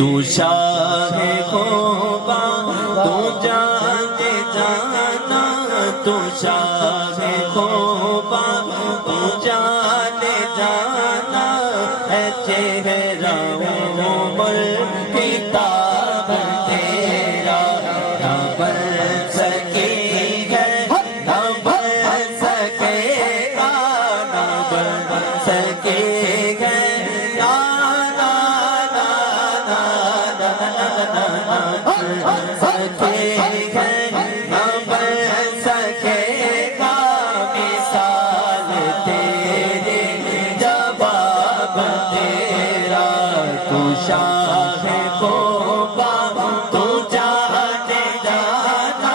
تو شاہ خوبا تو جانے جانا تو شاہ خوبا تو جانے جانا ہے چہرہ عمر کتاب تیرا نہ بن سکے گا نہ بن سکے گا نہ بن سکے گا شاہ خوبا تو جانے جانا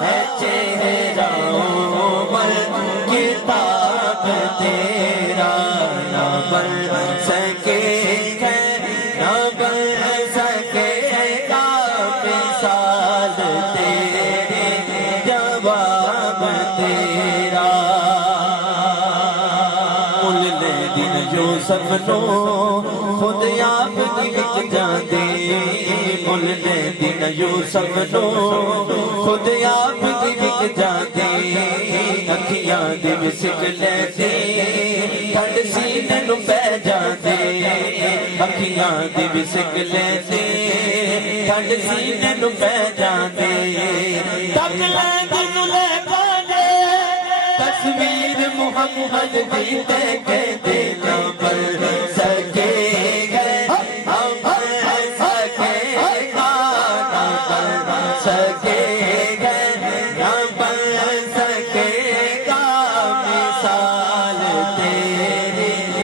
ہے چہرہ عمر کتاب تیرا نہ بن سکے گا نہ بن سکے گا مثال تیرے جواب تیرا ملنے دن یوسف نو خود آپ کی وک جاندے ملنے دن یوسف نو خود آپ کی وک جاندے اکھیاں دی وسک لیندے ٹھنڈ سینے نو پہ جاندے اکھیاں دی وسک لیندے ٹھنڈ سینے نو پہ جاندے تک لیندے لے پانے تصویر محمد دی تے کہندے نہ پر